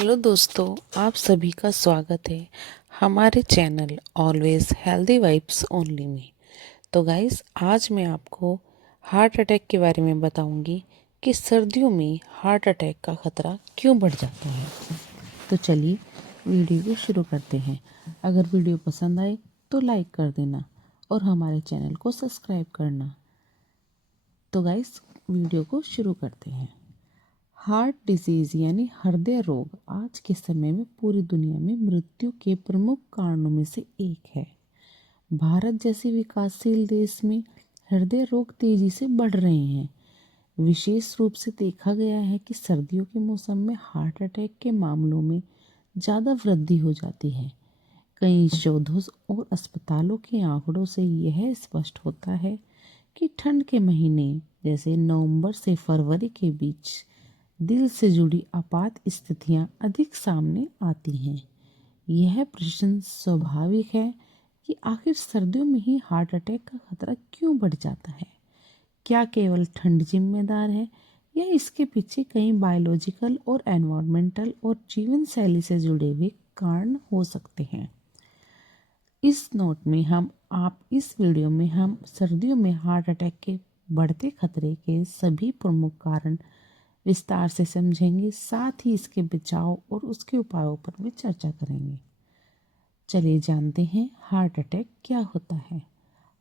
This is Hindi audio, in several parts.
हेलो दोस्तों, आप सभी का स्वागत है हमारे channel always healthy vibes only में। तो गाइस, आज मैं आपको हार्ट अटैक के बारे में बताऊंगी कि सर्दियों में हार्ट अटैक का खतरा क्यों बढ़ जाता है। तो चलिए वीडियो को शुरू करते हैं। अगर वीडियो पसंद आए तो लाइक कर देना और हमारे चैनल को सब्सक्राइब करना। तो गाइस, वीडियो को शुरू करते हैं। हार्ट डिजीज़ यानी हृदय रोग आज के समय में पूरी दुनिया में मृत्यु के प्रमुख कारणों में से एक है। भारत जैसे विकासशील देश में हृदय रोग तेजी से बढ़ रहे हैं। विशेष रूप से देखा गया है कि सर्दियों के मौसम में हार्ट अटैक के मामलों में ज़्यादा वृद्धि हो जाती है। कई शोधों और अस्पतालों के आंकड़ों से यह स्पष्ट होता है कि ठंड के महीने जैसे नवंबर से फरवरी के बीच दिल से जुड़ी आपात स्थितियां अधिक सामने आती हैं। यह प्रश्न स्वाभाविक है कि आखिर सर्दियों में ही हार्ट अटैक का खतरा क्यों बढ़ जाता है। क्या केवल ठंड जिम्मेदार है या इसके पीछे कई बायोलॉजिकल और एनवायरमेंटल और जीवन शैली से जुड़े हुए कारण हो सकते हैं। इस वीडियो में हम सर्दियों में हार्ट अटैक के बढ़ते खतरे के सभी प्रमुख कारण विस्तार से समझेंगे, साथ ही इसके बचाव और उसके उपायों पर भी चर्चा करेंगे। चलिए जानते हैं हार्ट अटैक क्या होता है।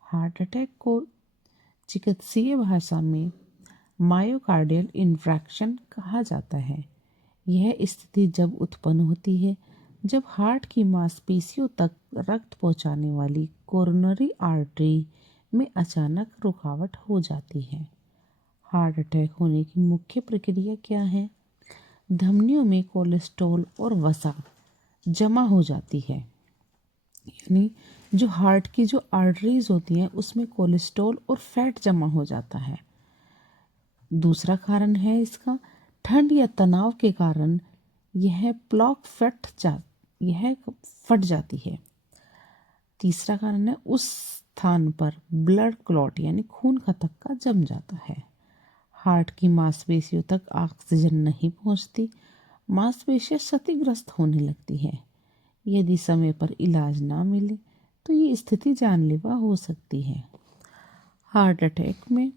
हार्ट अटैक को चिकित्सीय भाषा में मायोकार्डियल इन्फ्रैक्शन कहा जाता है। यह स्थिति जब उत्पन्न होती है जब हार्ट की मांसपेशियों तक रक्त पहुंचाने वाली कोरोनरी आर्टरी में अचानक रुकावट हो जाती है। हार्ट अटैक होने की मुख्य प्रक्रिया क्या है? धमनियों में कोलेस्ट्रॉल और वसा जमा हो जाती है। यानी जो हार्ट की जो आर्टरीज होती हैं उसमें कोलेस्ट्रॉल और फैट जमा हो जाता है। दूसरा कारण है इसका ठंड या तनाव के कारण यह फट जाती है। तीसरा कारण है उस स्थान पर ब्लड क्लॉट यानी खून का थक्का जम जाता है। हार्ट की मांसपेशियों तक ऑक्सीजन नहीं पहुंचती, मांसपेशियां क्षतिग्रस्त होने लगती है। यदि समय पर इलाज ना मिले तो ये स्थिति जानलेवा हो सकती है। हार्ट अटैक में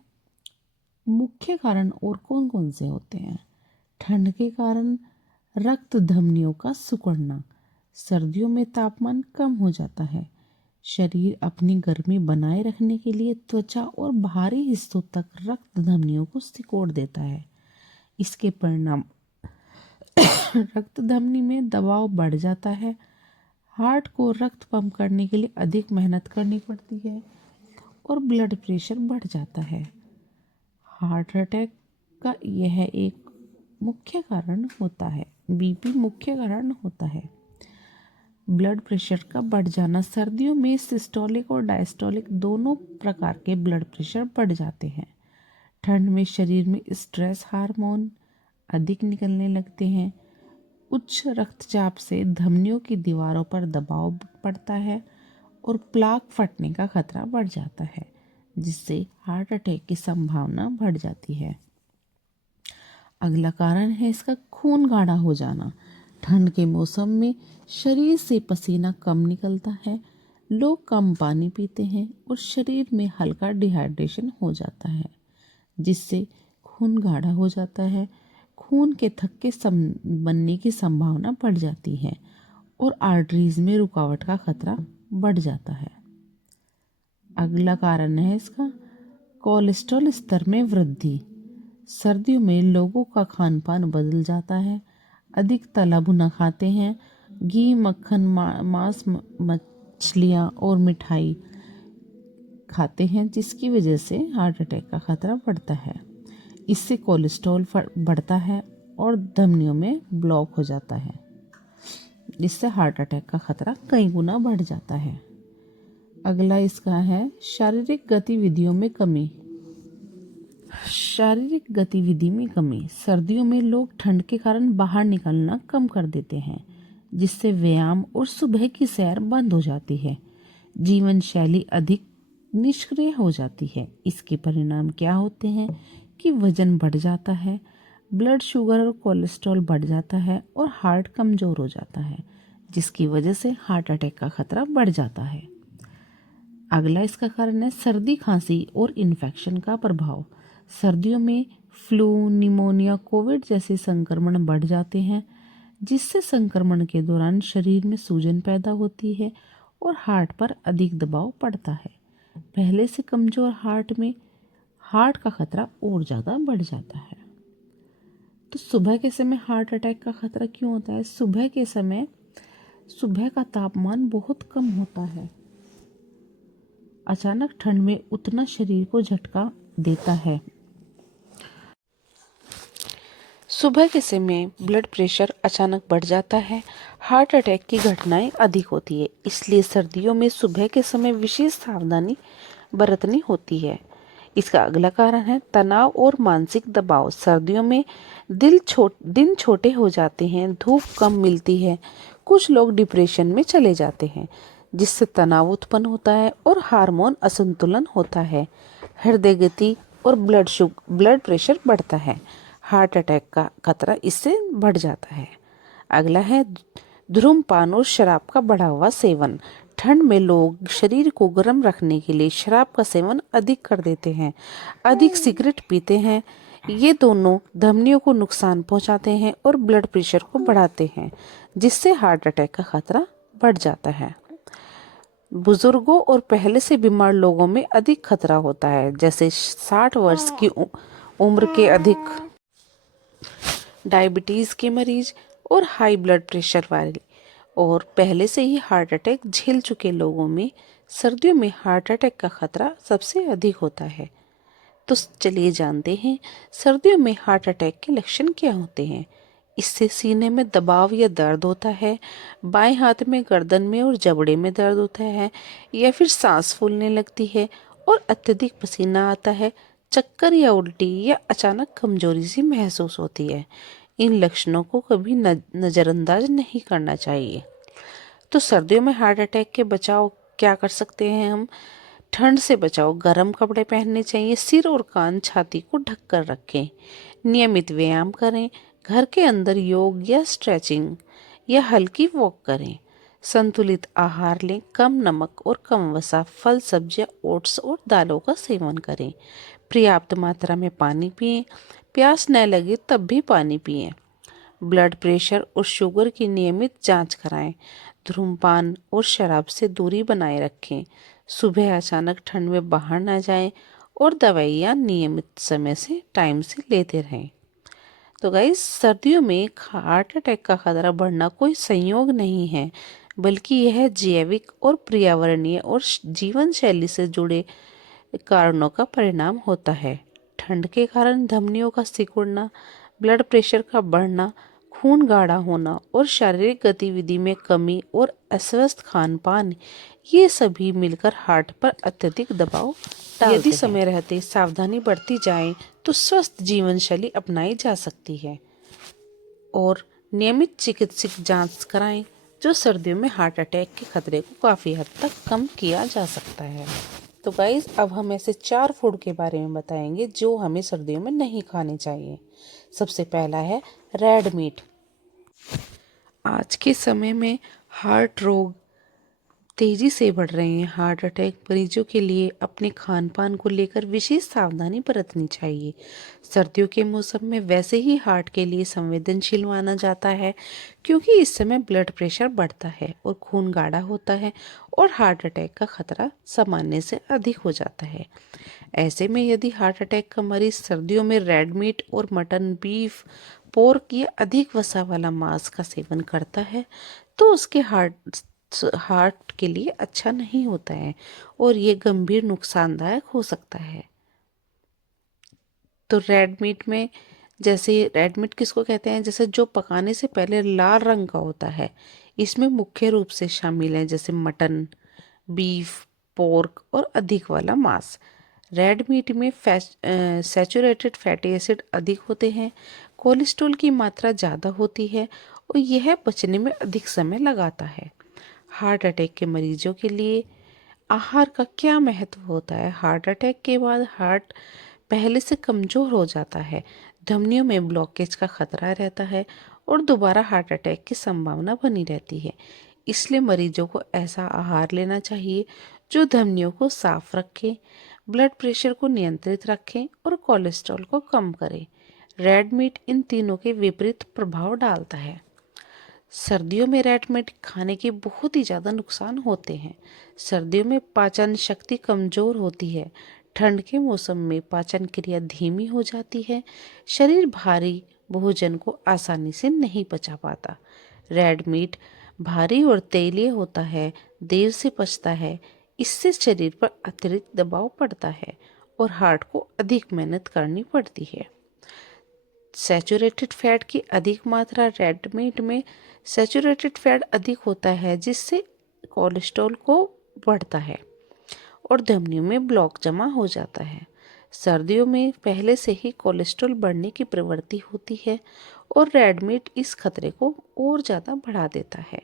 मुख्य कारण और कौन कौन से होते हैं? ठंड के कारण रक्त धमनियों का सिकुड़ना। सर्दियों में तापमान कम हो जाता है। शरीर अपनी गर्मी बनाए रखने के लिए त्वचा और बाहरी हिस्सों तक रक्त धमनियों को सिकोड़ देता है। इसके परिणाम रक्त धमनी में दबाव बढ़ जाता है। हार्ट को रक्त पंप करने के लिए अधिक मेहनत करनी पड़ती है और ब्लड प्रेशर बढ़ जाता है। हार्ट अटैक का यह एक मुख्य कारण होता है। बीपी मुख्य कारण होता है। ब्लड प्रेशर का बढ़ जाना। सर्दियों में सिस्टोलिक और डायस्टोलिक दोनों प्रकार के ब्लड प्रेशर बढ़ जाते हैं। ठंड में शरीर में स्ट्रेस हार्मोन अधिक निकलने लगते हैं। उच्च रक्तचाप से धमनियों की दीवारों पर दबाव पड़ता है और प्लाक फटने का खतरा बढ़ जाता है, जिससे हार्ट अटैक की संभावना बढ़ जाती है। अगला कारण है इसका खून गाढ़ा हो जाना। ठंड के मौसम में शरीर से पसीना कम निकलता है, लोग कम पानी पीते हैं और शरीर में हल्का डिहाइड्रेशन हो जाता है, जिससे खून गाढ़ा हो जाता है। खून के थक्के बनने की संभावना बढ़ जाती है और आर्टरीज में रुकावट का खतरा बढ़ जाता है। अगला कारण है इसका कोलेस्ट्रॉल स्तर में वृद्धि। सर्दियों में लोगों का खान पान बदल जाता है। अधिक तला भुना खाते हैं, घी, मक्खन, मांस, मछलियाँ और मिठाई खाते हैं, जिसकी वजह से हार्ट अटैक का खतरा बढ़ता है। इससे कोलेस्ट्रॉल बढ़ता है और धमनियों में ब्लॉक हो जाता है, जिससे हार्ट अटैक का खतरा कई गुना बढ़ जाता है। अगला इसका है शारीरिक गतिविधियों में कमी। शारीरिक गतिविधि में कमी। सर्दियों में लोग ठंड के कारण बाहर निकलना कम कर देते हैं, जिससे व्यायाम और सुबह की सैर बंद हो जाती है। जीवन शैली अधिक निष्क्रिय हो जाती है। इसके परिणाम क्या होते हैं कि वजन बढ़ जाता है, ब्लड शुगर और कोलेस्ट्रॉल बढ़ जाता है और हार्ट कमज़ोर हो जाता है, जिसकी वजह से हार्ट अटैक का खतरा बढ़ जाता है। अगला इसका कारण है सर्दी, खांसी और इन्फेक्शन का प्रभाव। सर्दियों में फ्लू, निमोनिया, कोविड जैसे संक्रमण बढ़ जाते हैं, जिससे संक्रमण के दौरान शरीर में सूजन पैदा होती है और हार्ट पर अधिक दबाव पड़ता है। पहले से कमज़ोर हार्ट में हार्ट का खतरा और ज़्यादा बढ़ जाता है। तो सुबह के समय हार्ट अटैक का खतरा क्यों होता है? सुबह के समय सुबह का तापमान बहुत कम होता है। अचानक ठंड में उतना शरीर को झटका देता है। सुबह के समय ब्लड प्रेशर अचानक बढ़ जाता है, हार्ट अटैक की घटनाएं अधिक होती है। इसलिए सर्दियों में सुबह के समय विशेष सावधानी बरतनी होती है। इसका अगला कारण है तनाव और मानसिक दबाव। सर्दियों में दिन छोटे हो जाते हैं, धूप कम मिलती है, कुछ लोग डिप्रेशन में चले जाते हैं, जिससे तनाव उत्पन्न होता है और हार्मोन असंतुलन होता है। हृदय गति और ब्लड प्रेशर बढ़ता है। हार्ट अटैक का खतरा इससे बढ़ जाता है। अगला है धूम्रपान और शराब का बढ़ा हुआ सेवन। ठंड में लोग शरीर को गर्म रखने के लिए शराब का सेवन अधिक कर देते हैं, अधिक सिगरेट पीते हैं। ये दोनों धमनियों को नुकसान पहुंचाते हैं और ब्लड प्रेशर को बढ़ाते हैं, जिससे हार्ट अटैक का खतरा बढ़ जाता है। बुजुर्गों और पहले से बीमार लोगों में अधिक खतरा होता है, जैसे 60 वर्ष की उम्र के अधिक, डायबिटीज़ के मरीज और हाई ब्लड प्रेशर वाले और पहले से ही हार्ट अटैक झेल चुके लोगों में सर्दियों में हार्ट अटैक का खतरा सबसे अधिक होता है। तो चलिए जानते हैं सर्दियों में हार्ट अटैक के लक्षण क्या होते हैं। इससे सीने में दबाव या दर्द होता है, बाएं हाथ में, गर्दन में और जबड़े में दर्द होता है, या फिर सांस फूलने लगती है और अत्यधिक पसीना आता है, चक्कर या उल्टी या अचानक कमजोरी सी महसूस होती है। इन लक्षणों को कभी नज़रअंदाज नहीं करना चाहिए। तो सर्दियों में हार्ट अटैक के बचाव क्या कर सकते हैं हम? ठंड से बचाओ, गर्म कपड़े पहनने चाहिए, सिर और कान, छाती को ढक कर रखें, नियमित व्यायाम करें, घर के अंदर योग या स्ट्रेचिंग या हल्की वॉक करें, संतुलित आहार लें, कम नमक और कम वसा, फल, सब्जियां, ओट्स और दालों का सेवन करें, पर्याप्त मात्रा में पानी पिएं, प्यास न लगे तब भी पानी पिएं, ब्लड प्रेशर और शुगर की नियमित जांच कराएं, धूम्रपान और शराब से दूरी बनाए रखें, सुबह अचानक ठंड में बाहर ना जाएं और दवाइयाँ नियमित समय से टाइम से लेते रहें। तो गाइस, सर्दियों में हार्ट अटैक का खतरा बढ़ना कोई संयोग नहीं है, बल्कि यह जैविक और पर्यावरणीय और जीवन शैली से जुड़े कारणों का परिणाम होता है। ठंड के कारण धमनियों का सिकुड़ना, ब्लड प्रेशर का बढ़ना, खून गाढ़ा होना और शारीरिक गतिविधि में कमी और अस्वस्थ खान पान, ये सभी मिलकर हार्ट पर अत्यधिक दबाव डालते हैं। यदि समय रहते सावधानी बरती जाए तो स्वस्थ जीवन शैली अपनाई जा सकती है और नियमित चिकित्सक जांच कराएं, जो सर्दियों में हार्ट अटैक के खतरे को काफ़ी हद तक कम किया जा सकता है। तो गाइज, अब हम ऐसे 4 फूड के बारे में बताएंगे जो हमें सर्दियों में नहीं खाने चाहिए। सबसे पहला है रेड मीट। आज के समय में हार्ट रोग तेजी से बढ़ रहे हैं। हार्ट अटैक मरीजों के लिए अपने खान पान को लेकर विशेष सावधानी बरतनी चाहिए। सर्दियों के मौसम में वैसे ही हार्ट के लिए संवेदनशील माना जाता है, क्योंकि इस समय ब्लड प्रेशर बढ़ता है और खून गाढ़ा होता है और हार्ट अटैक का खतरा सामान्य से अधिक हो जाता है। ऐसे में यदि हार्ट अटैक का मरीज सर्दियों में रेड मीट और मटन, बीफ, पोर्क या अधिक वसा वाला मांस का सेवन करता है, तो उसके हार्ट के लिए अच्छा नहीं होता है और ये गंभीर नुकसानदायक हो सकता है। तो रेड मीट किसको कहते हैं? जैसे जो पकाने से पहले लाल रंग का होता है, इसमें मुख्य रूप से शामिल है जैसे मटन, बीफ, पोर्क और अधिक वाला मांस। रेड मीट में सैचुरेटेड फैटी एसिड अधिक होते हैं, कोलेस्ट्रॉल की मात्रा ज़्यादा होती है और यह पचने में अधिक समय लगाता है। हार्ट अटैक के मरीजों के लिए आहार का क्या महत्व होता है? हार्ट अटैक के बाद हार्ट पहले से कमज़ोर हो जाता है, धमनियों में ब्लॉकेज का खतरा रहता है और दोबारा हार्ट अटैक की संभावना बनी रहती है। इसलिए मरीजों को ऐसा आहार लेना चाहिए जो धमनियों को साफ रखे, ब्लड प्रेशर को नियंत्रित रखें और कोलेस्ट्रॉल को कम करे। रेड मीट इन तीनों के विपरीत प्रभाव डालता है। सर्दियों में रेड मीट खाने के बहुत ही ज़्यादा नुकसान होते हैं। सर्दियों में पाचन शक्ति कमज़ोर होती है। ठंड के मौसम में पाचन क्रिया धीमी हो जाती है। शरीर भारी भोजन को आसानी से नहीं पचा पाता। रेड मीट भारी और तेलीय होता है, देर से पचता है। इससे शरीर पर अतिरिक्त दबाव पड़ता है और हार्ट को अधिक मेहनत करनी पड़ती है। सैचुरेटेड फैट की अधिक मात्रा रेड मीट में सैचुरेटेड फैट अधिक होता है, जिससे कोलेस्ट्रॉल को बढ़ता है और धमनियों में ब्लॉक जमा हो जाता है। सर्दियों में पहले से ही कोलेस्ट्रॉल बढ़ने की प्रवृत्ति होती है और रेड मीट इस खतरे को और ज़्यादा बढ़ा देता है।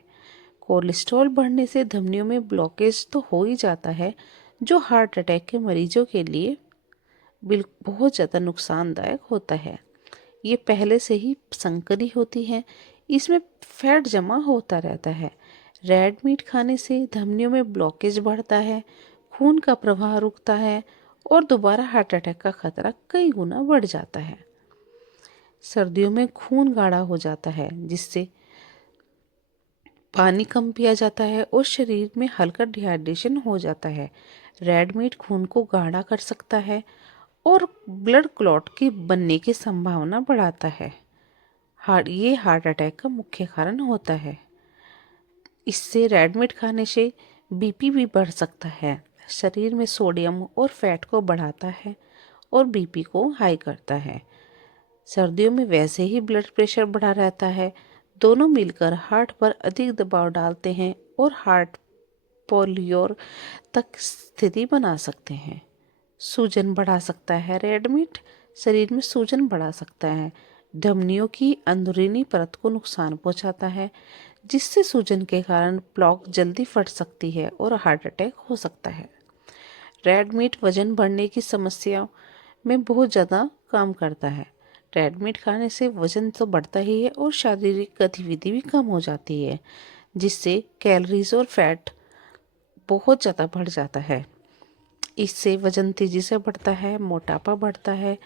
कोलेस्ट्रॉल बढ़ने से धमनियों में ब्लॉकेज तो हो ही जाता है, जो हार्ट अटैक के मरीजों के लिए बहुत ज़्यादा नुकसानदायक होता है। ये पहले से ही संकरी होती है, इसमें फैट जमा होता रहता है। रेड मीट खाने से धमनियों में ब्लॉकेज बढ़ता है, खून का प्रवाह रुकता है और दोबारा हार्ट अटैक का खतरा कई गुना बढ़ जाता है। सर्दियों में खून गाढ़ा हो जाता है, जिससे पानी कम पिया जाता है और शरीर में हल्का डिहाइड्रेशन हो जाता है। रेड मीट खून को गाढ़ा कर सकता है और ब्लड क्लॉट की बनने की संभावना बढ़ाता है। ये हार्ट अटैक का मुख्य कारण होता है। इससे रेड मीट खाने से बीपी भी बढ़ सकता है। शरीर में सोडियम और फैट को बढ़ाता है और बीपी को हाई करता है। सर्दियों में वैसे ही ब्लड प्रेशर बढ़ा रहता है। दोनों मिलकर हार्ट पर अधिक दबाव डालते हैं और हार्ट पोलियोर तक स्थिति बना सकते हैं। सूजन बढ़ा सकता है। रेड मीट शरीर में सूजन बढ़ा सकता है, धमनियों की अंदरूनी परत को नुकसान पहुंचाता है, जिससे सूजन के कारण ब्लॉक जल्दी फट सकती है और हार्ट अटैक हो सकता है। रेड मीट वजन बढ़ने की समस्या में बहुत ज़्यादा काम करता है। रेड मीट खाने से वजन तो बढ़ता ही है और शारीरिक गतिविधि भी कम हो जाती है, जिससे कैलोरीज और फैट बहुत ज़्यादा बढ़ जाता है। इससे वजन तेजी से बढ़ता है, मोटापा बढ़ता है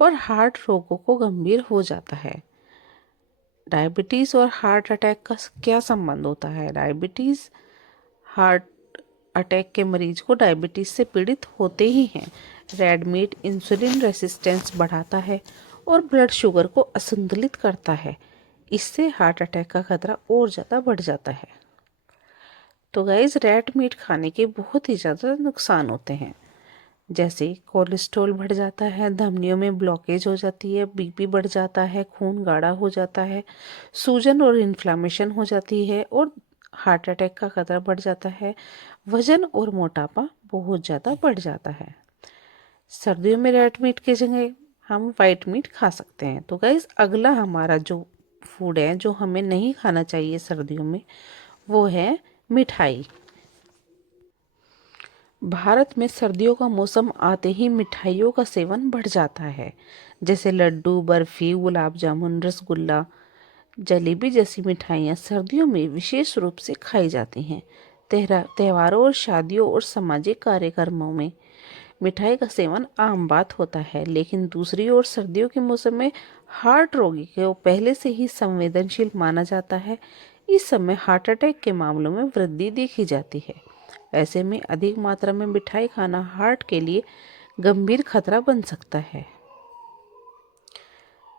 और हार्ट रोगों को गंभीर हो जाता है। डायबिटीज़ और हार्ट अटैक का क्या संबंध होता है? डायबिटीज़ हार्ट अटैक के मरीज को डायबिटीज़ से पीड़ित होते ही हैं। रेड मीट इंसुलिन रेसिस्टेंस बढ़ाता है और ब्लड शुगर को असंतुलित करता है। इससे हार्ट अटैक का खतरा और ज़्यादा बढ़ जाता है। तो गाइस, रेड मीट खाने के बहुत ही ज़्यादा नुकसान होते हैं, जैसे कोलेस्ट्रॉल बढ़ जाता है, धमनियों में ब्लॉकेज हो जाती है, बीपी बढ़ जाता है, खून गाढ़ा हो जाता है, सूजन और इन्फ्लामेशन हो जाती है और हार्ट अटैक का खतरा बढ़ जाता है। वजन और मोटापा बहुत ज़्यादा बढ़ जाता है। सर्दियों में रेड मीट की जगह हम वाइट मीट खा सकते हैं। तो गाइस, अगला हमारा जो फूड है जो हमें नहीं खाना चाहिए सर्दियों में, वो है मिठाई। भारत में सर्दियों का मौसम आते ही मिठाइयों का सेवन बढ़ जाता है, जैसे लड्डू, बर्फी, गुलाब जामुन, रसगुल्ला, जलेबी जैसी मिठाइयाँ सर्दियों में विशेष रूप से खाई जाती हैं। त्योहारों और शादियों और सामाजिक कार्यक्रमों में मिठाई का सेवन आम बात होता है, लेकिन दूसरी ओर सर्दियों के मौसम में हार्ट रोगी को पहले से ही संवेदनशील माना जाता है। इस समय हार्ट अटैक के मामलों में वृद्धि देखी जाती है। ऐसे में अधिक मात्रा में मिठाई खाना हार्ट के लिए गंभीर खतरा बन सकता है।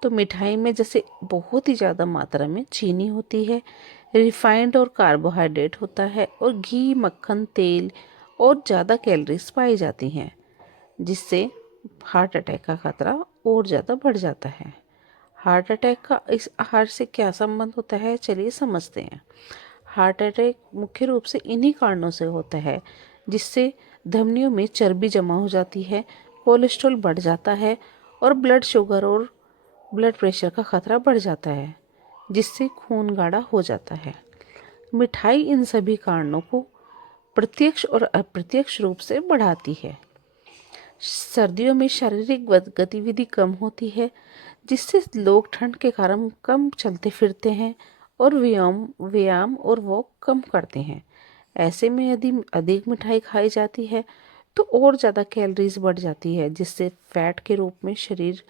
तो मिठाई में जैसे बहुत ही ज़्यादा मात्रा में चीनी होती है, रिफाइंड और कार्बोहाइड्रेट होता है और घी, मक्खन, तेल और ज़्यादा कैलोरीज पाई जाती हैं, जिससे हार्ट अटैक का खतरा और ज़्यादा बढ़ जाता है। हार्ट अटैक का इस आहार से क्या संबंध होता है, चलिए समझते हैं। हार्ट अटैक मुख्य रूप से इन्हीं कारणों से होता है, जिससे धमनियों में चर्बी जमा हो जाती है, कोलेस्ट्रॉल बढ़ जाता है और ब्लड शुगर और ब्लड प्रेशर का खतरा बढ़ जाता है, जिससे खून गाढ़ा हो जाता है। मिठाई इन सभी कारणों को प्रत्यक्ष और अप्रत्यक्ष रूप से बढ़ाती है। सर्दियों में शारीरिक गतिविधि कम होती है, जिससे लोग ठंड के कारण कम चलते फिरते हैं और व्यायाम और वॉक कम करते हैं। ऐसे में यदि अधिक मिठाई खाई जाती है तो और ज़्यादा कैलोरीज बढ़ जाती है, जिससे फैट के रूप में शरीर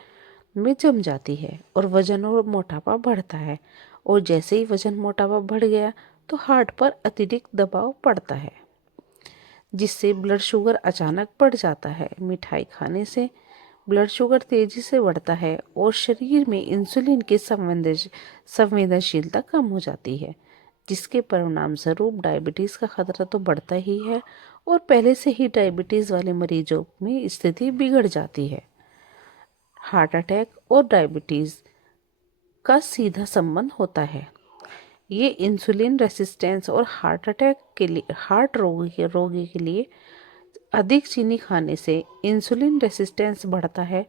में जम जाती है और वजन और मोटापा बढ़ता है। और जैसे ही वजन मोटापा बढ़ गया तो हार्ट पर अतिरिक्त दबाव पड़ता है, जिससे ब्लड शुगर अचानक बढ़ जाता है। मिठाई खाने से ब्लड शुगर तेजी से बढ़ता है और शरीर में इंसुलिन की संवेदनशीलता कम हो जाती है, जिसके परिणाम स्वरूप डायबिटीज़ का खतरा तो बढ़ता ही है और पहले से ही डायबिटीज़ वाले मरीजों में स्थिति बिगड़ जाती है। हार्ट अटैक और डायबिटीज़ का सीधा संबंध होता है। ये इंसुलिन रेसिस्टेंस और हार्ट रोगी के लिए अधिक चीनी खाने से इंसुलिन रेसिस्टेंस बढ़ता है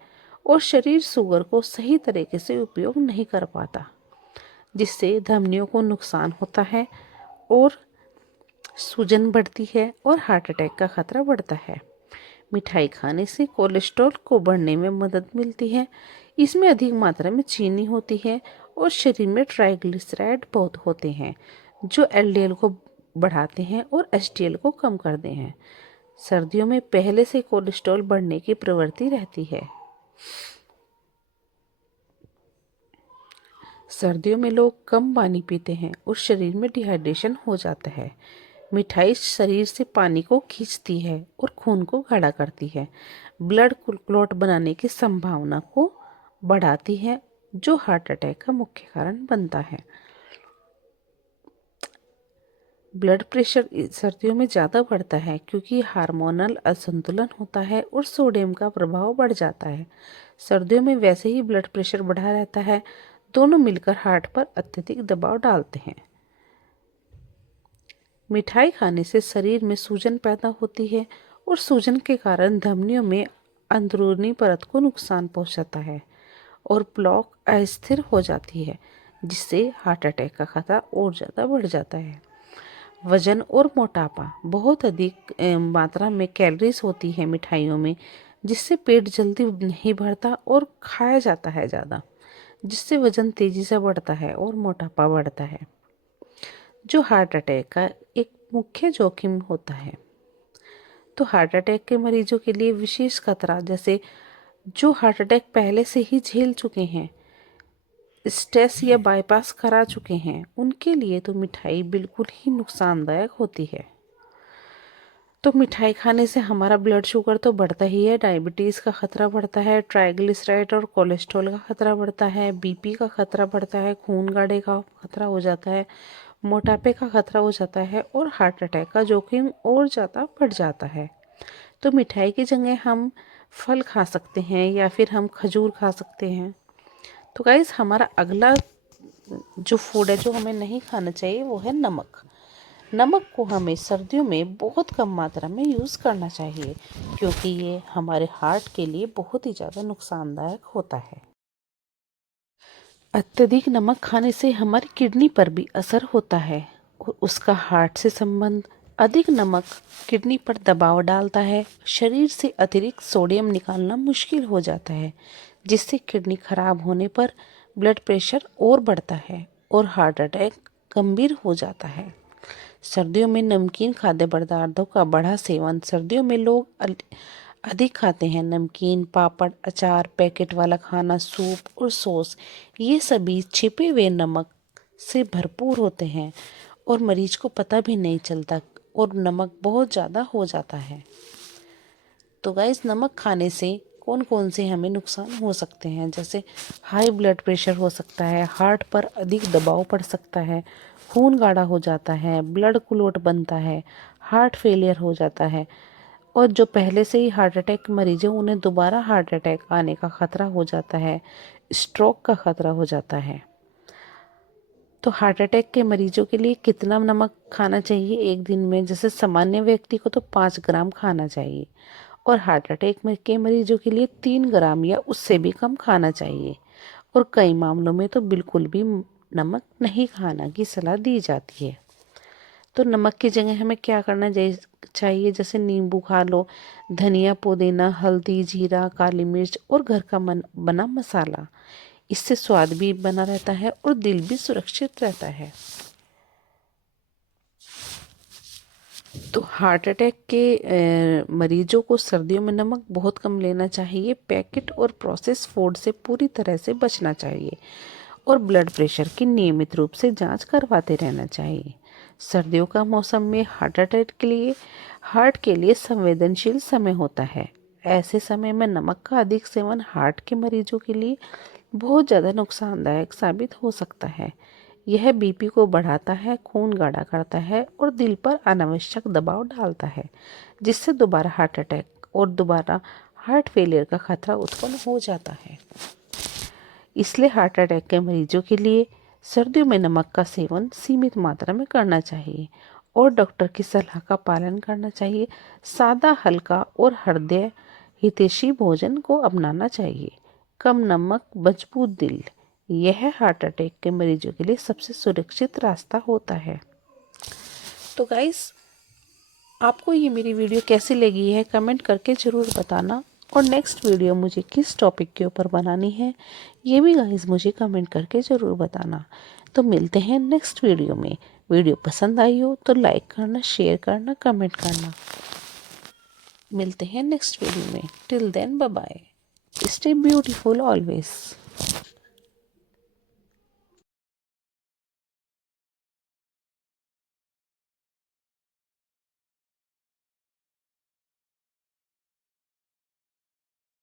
और शरीर शुगर को सही तरीके से उपयोग नहीं कर पाता, जिससे धमनियों को नुकसान होता है और सूजन बढ़ती है और हार्ट अटैक का खतरा बढ़ता है। मिठाई खाने से कोलेस्ट्रॉल को बढ़ने में मदद मिलती है। इसमें अधिक मात्रा में चीनी होती है और शरीर में ट्राइग्लिसराइड बहुत होते हैं, जो एलडीएल को बढ़ाते हैं और एचडीएल को कम करते हैं। सर्दियों में पहले से कोलेस्ट्रॉल बढ़ने की प्रवृत्ति रहती है। सर्दियों में लोग कम पानी पीते हैं और शरीर में डिहाइड्रेशन हो जाता है। मिठाई शरीर से पानी को खींचती है और खून को गाढ़ा करती है, ब्लड क्लॉट बनाने की संभावना को बढ़ाती है, जो हार्ट अटैक का मुख्य कारण बनता है। ब्लड प्रेशर सर्दियों में ज़्यादा बढ़ता है क्योंकि हार्मोनल असंतुलन होता है और सोडियम का प्रभाव बढ़ जाता है। सर्दियों में वैसे ही ब्लड प्रेशर बढ़ा रहता है, दोनों मिलकर हार्ट पर अत्यधिक दबाव डालते हैं। मिठाई खाने से शरीर में सूजन पैदा होती है और सूजन के कारण धमनियों में अंदरूनी परत को नुकसान पहुंचता है और प्लॉक अस्थिर हो जाती है, जिससे हार्ट अटैक का खतरा और ज़्यादा बढ़ जाता है। वजन और मोटापा बहुत अधिक मात्रा में कैलोरीज होती है मिठाइयों में, जिससे पेट जल्दी नहीं भरता और खाया जाता है ज़्यादा, जिससे वजन तेज़ी से बढ़ता है और मोटापा बढ़ता है, जो हार्ट अटैक का एक मुख्य जोखिम होता है। तो हार्ट अटैक के मरीजों के लिए विशेष खतरा, जैसे जो हार्ट अटैक पहले से ही झेल चुके हैं, स्ट्रेस या बाईपास करा चुके हैं, उनके लिए तो मिठाई बिल्कुल ही नुकसानदायक होती है। तो मिठाई खाने से हमारा ब्लड शुगर तो बढ़ता ही है, डायबिटीज़ का खतरा बढ़ता है, ट्राइग्लिसराइड और कोलेस्ट्रॉल का खतरा बढ़ता है, बीपी का खतरा बढ़ता है, खून गाढ़े का खतरा हो जाता है, मोटापे का खतरा हो जाता है और हार्ट अटैक का जोखिम और ज़्यादा बढ़ जाता है। तो मिठाई की जगह हम फल खा सकते हैं या फिर हम खजूर खा सकते हैं। तो गाइस, हमारा अगला जो फूड है जो हमें नहीं खाना चाहिए वो है नमक। नमक को हमें सर्दियों में बहुत कम मात्रा में यूज़ करना चाहिए, क्योंकि ये हमारे हार्ट के लिए बहुत ही ज़्यादा नुकसानदायक होता है। अत्यधिक नमक खाने से हमारी किडनी पर भी असर होता है और उसका हार्ट से संबंध। अधिक नमक किडनी पर दबाव डालता है, शरीर से अतिरिक्त सोडियम निकालना मुश्किल हो जाता है, जिससे किडनी खराब होने पर ब्लड प्रेशर और बढ़ता है और हार्ट अटैक गंभीर हो जाता है। सर्दियों में नमकीन खाद्य पदार्थों का बढ़ा सेवन। सर्दियों में लोग अधिक खाते हैं नमकीन, पापड़, अचार, पैकेट वाला खाना, सूप और सॉस। ये सभी छिपे हुए नमक से भरपूर होते हैं और मरीज को पता भी नहीं चलता और नमक बहुत ज़्यादा हो जाता है। तो गाइस, नमक खाने से कौन कौन से हमें नुकसान हो सकते हैं, जैसे हाई ब्लड प्रेशर हो सकता है, हार्ट पर अधिक दबाव पड़ सकता है, खून गाढ़ा हो जाता है, ब्लड क्लॉट बनता है, हार्ट फेलियर हो जाता है और जो पहले से ही हार्ट अटैक मरीज हैं उन्हें दोबारा हार्ट अटैक आने का खतरा हो जाता है, स्ट्रोक का खतरा हो जाता है। तो हार्ट अटैक के मरीजों के लिए कितना नमक खाना चाहिए एक दिन में? जैसे सामान्य व्यक्ति को तो 5 ग्राम खाना चाहिए और हार्ट अटैक के मरीजों के लिए 3 ग्राम या उससे भी कम खाना चाहिए और कई मामलों में तो बिल्कुल भी नमक नहीं खाना की सलाह दी जाती है। तो नमक की जगह हमें क्या करना चाहिए? जैसे नींबू खा लो, धनिया, पुदीना, हल्दी, जीरा, काली मिर्च और घर का बना मसाला, इससे स्वाद भी बना रहता है और दिल भी सुरक्षित रहता है। तो हार्ट अटैक के मरीजों को सर्दियों में नमक बहुत कम लेना चाहिए। पैकेट और प्रोसेस फूड से पूरी तरह से बचना चाहिए और ब्लड प्रेशर की नियमित रूप से जांच करवाते रहना चाहिए। सर्दियों का मौसम में हार्ट के लिए संवेदनशील समय होता है। ऐसे समय में नमक का अधिक सेवन हार्ट के मरीजों के लिए बहुत ज़्यादा नुकसानदायक साबित हो सकता है। यह बीपी को बढ़ाता है, खून गाढ़ा करता है और दिल पर अनावश्यक दबाव डालता है, जिससे दोबारा हार्ट अटैक और दोबारा हार्ट फेलियर का खतरा उत्पन्न हो जाता है। इसलिए हार्ट अटैक के मरीजों के लिए सर्दियों में नमक का सेवन सीमित मात्रा में करना चाहिए और डॉक्टर की सलाह का पालन करना चाहिए। सादा, हल्का और हृदय हितैषी भोजन को अपनाना चाहिए। कम नमक, मजबूत दिल, यह हार्ट अटैक के मरीजों के लिए सबसे सुरक्षित रास्ता होता है। तो गाइस, आपको ये मेरी वीडियो कैसी लगी है कमेंट करके ज़रूर बताना, और नेक्स्ट वीडियो मुझे किस टॉपिक के ऊपर बनानी है ये भी गाइस मुझे कमेंट करके ज़रूर बताना। तो मिलते हैं नेक्स्ट वीडियो में। वीडियो पसंद आई हो तो लाइक करना, शेयर करना, कमेंट करना। मिलते हैं नेक्स्ट वीडियो में। Till then bye bye, stay beautiful always.